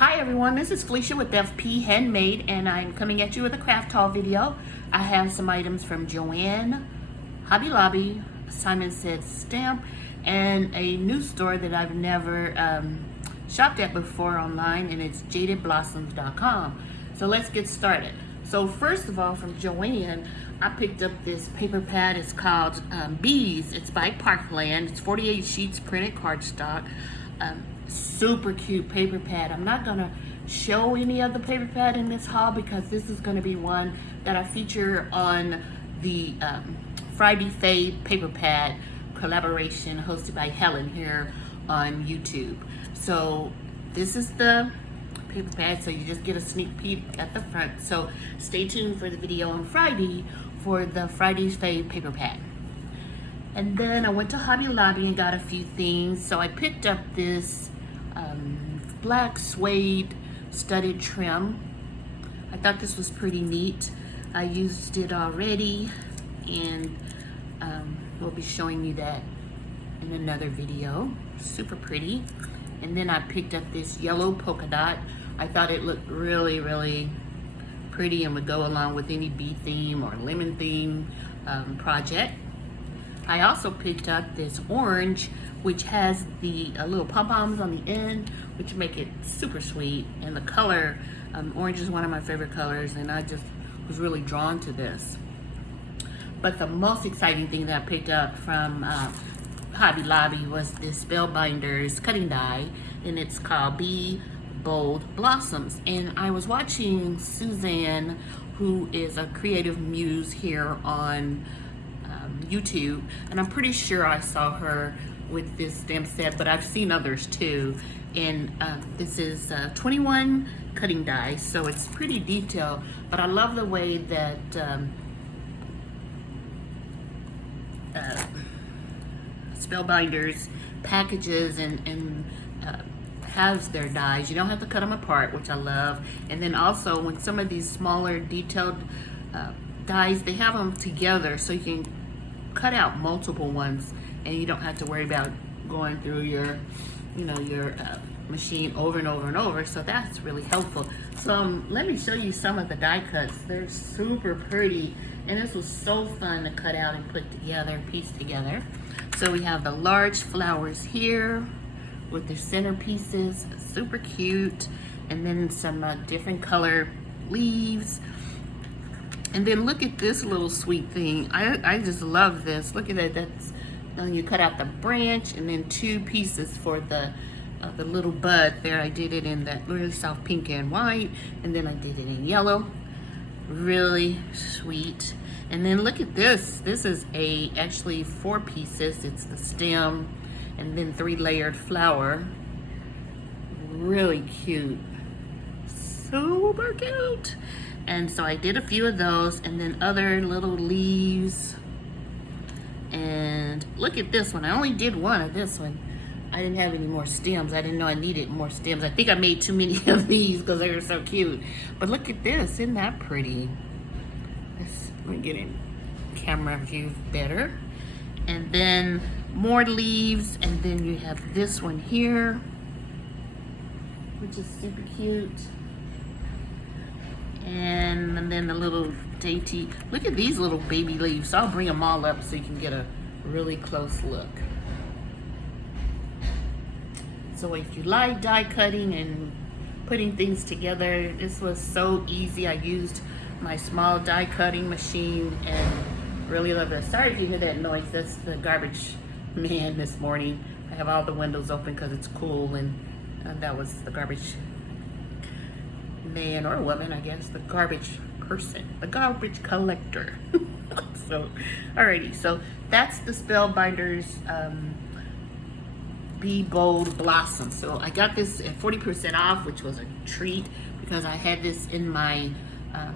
Hi everyone, this is Felicia with FP Handmade, and I'm coming at you with a craft haul video. I have some items from JoAnn, Hobby Lobby, Simon Says Stamp, and a new store that I've never shopped at before online, and it's JadedBlossoms.com. So let's get started. So first of all, from JoAnn, I picked up this paper pad. It's called Bees. It's by Parkland. It's 48 sheets printed cardstock. Super cute paper pad. I'm not gonna show any of the paper pad in this haul because this is gonna be one that I feature on the Friday Fade paper pad collaboration hosted by Helen here on YouTube. So this is the paper pad, so you just get a sneak peek at the front. So stay tuned for the video on Friday for the Friday's Fade paper pad. And then I went to Hobby Lobby and got a few things. So I picked up this black suede studded trim. I thought this was pretty neat. I used it already, and we'll be showing you that in another video. Super pretty. And then I picked up this yellow polka dot. I thought it looked really, really pretty and would go along with any bee theme or lemon theme project. I also picked up this orange, which has the little pom-poms on the end, which make it super sweet. And the color, orange is one of my favorite colors, and I just was really drawn to this. But the most exciting thing that I picked up from Hobby Lobby was this Spellbinders Cutting Dye, and it's called Jaded Blossoms. And I was watching Suzanne, who is a creative muse here on YouTube, and I'm pretty sure I saw her with this stamp set, but I've seen others too. And this is 21 cutting die, so it's pretty detailed, but I love the way that Spellbinders packages and has their dies. You don't have to cut them apart, which I love. And then also when some of these smaller detailed dies, they have them together so you can cut out multiple ones, and you don't have to worry about going through your machine over and over and over. So that's really helpful. So let me show you some of the die cuts. They're super pretty, and this was so fun to cut out and put together, piece together. So we have the large flowers here with the centerpieces, super cute, and then some different color leaves. And then look at this little sweet thing. I just love this. Look at that. That's you cut out the branch and then two pieces for the little bud there. I did it in that really soft pink and white, and then I did it in yellow. Really sweet. And then look at this. This is actually 4 pieces. It's the stem and then 3 layered flower. Really cute. Super cute. And so I did a few of those, and then other little leaves. And look at this one. I only did one of this one. I didn't have any more stems. I didn't know I needed more stems. I think I made too many of these because they were so cute. But look at this. Isn't that pretty? Let me get in camera view better. And then more leaves. And then you have this one here, which is super cute. And then the little dainty, look at these little baby leaves. So I'll bring them all up so you can get a really close look. So if you like die cutting and putting things together, this was so easy. I used my small die cutting machine and really love it. Sorry if you hear that noise. That's the garbage man this morning. I have all the windows open because it's cool, and that was the garbage man or woman, I guess, the garbage person, the garbage collector. So, alrighty, so that's the Spellbinders Jaded Blossoms. So I got this at 40% off, which was a treat because I had this in my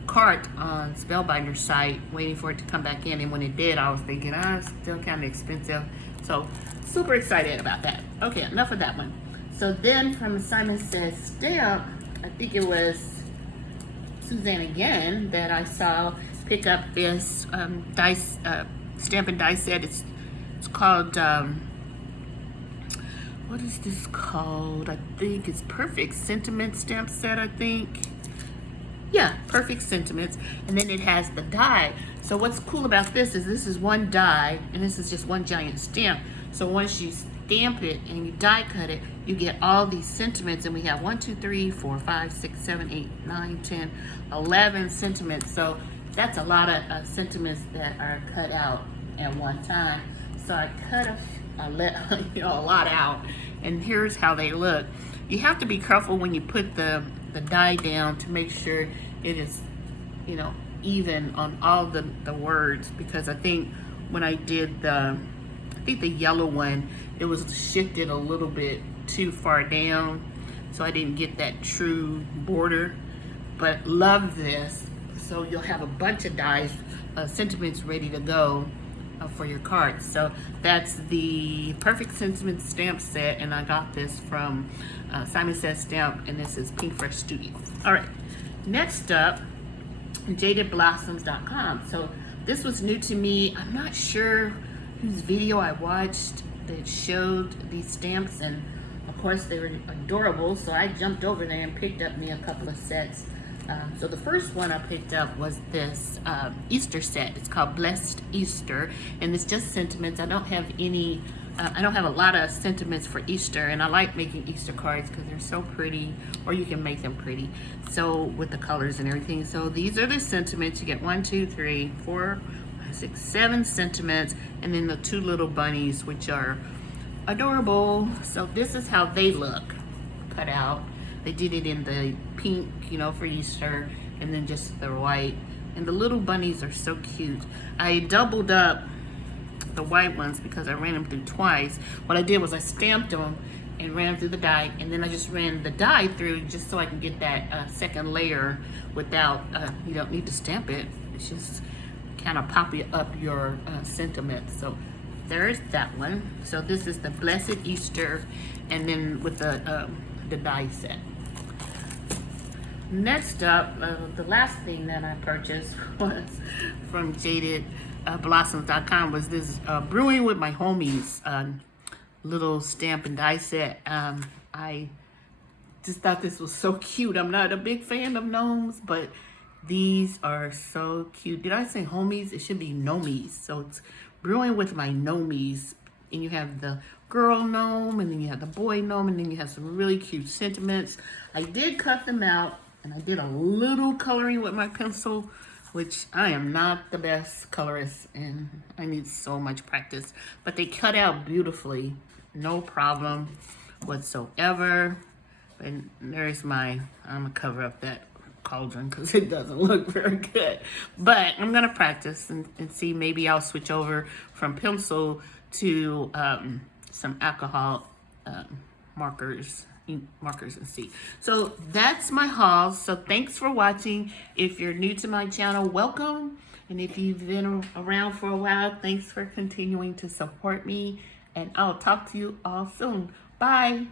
cart on Spellbinders site waiting for it to come back in, and when it did, I was thinking, it's still kind of expensive. So super excited about that. Okay, enough of that one. So then from Simon Says Stamp, I think it was Suzanne again that I saw pick up this stamp and die set. It's called what is this called? I think it's Perfect Sentiment stamp set, I think. Yeah, Perfect Sentiments. And then it has the die. So what's cool about this is one die, and this is just one giant stamp. So once you stamp it and you die cut it, you get all these sentiments, and we have 1, 2, 3, 4, 5, 6, 7, 8, 9, 10, 11 sentiments. So that's a lot of sentiments that are cut out at one time. So I cut a lot out, and here's how they look. You have to be careful when you put the die down to make sure it is, even on all the words, because I think when I did the yellow one, it was shifted a little bit too far down, so I didn't get that true border. But love this. So you'll have a bunch of dies, sentiments ready to go for your cards. So that's the Perfect Sentiment stamp set, and I got this from Simon Says Stamp, and this is Pink Fresh Studio. All right, next up, JadedBlossoms.com. So this was new to me. I'm not sure whose video I watched that showed these stamps, and of course they were adorable, so I jumped over there and picked up me a couple of sets. So the first one I picked up was this Easter set. It's called Blessed Easter, and it's just sentiments. I don't have a lot of sentiments for Easter, and I like making Easter cards because they're so pretty, or you can make them pretty, so with the colors and everything. So these are the sentiments. You get 1, 2, 3, 4, 5, 6, 7 sentiments, and then the 2 little bunnies, which are adorable. So this is how they look cut out. They did it in the pink, for Easter, and then just the white. And the little bunnies are so cute. I doubled up the white ones because I ran them through twice. What I did was I stamped them and ran them through the die, and then I just ran the die through just so I can get that second layer without, you don't need to stamp it. It's just kind of pop up your sentiments. So there's that one. So this is the Blessed Easter, and then with the die set. Next up, the last thing that I purchased was from JadedBlossoms.com was this Brewing with My Homies little stamp and die set. I just thought this was so cute. I'm not a big fan of gnomes, but these are so cute. Did I say homies? It should be gnomies. So it's Brewing with My Gnomies, and you have the girl gnome, and then you have the boy gnome, and then you have some really cute sentiments. I did cut them out, and I did a little coloring with my pencil, which I am not the best colorist, and I need so much practice. But they cut out beautifully, no problem whatsoever. And there's I'm gonna cover up that cauldron because it doesn't look very good. But I'm gonna practice and see, maybe I'll switch over from pencil to some alcohol ink markers and see. So that's my haul. So thanks for watching. If you're new to my channel, welcome. And if you've been around for a while, thanks for continuing to support me. And I'll talk to you all soon. Bye.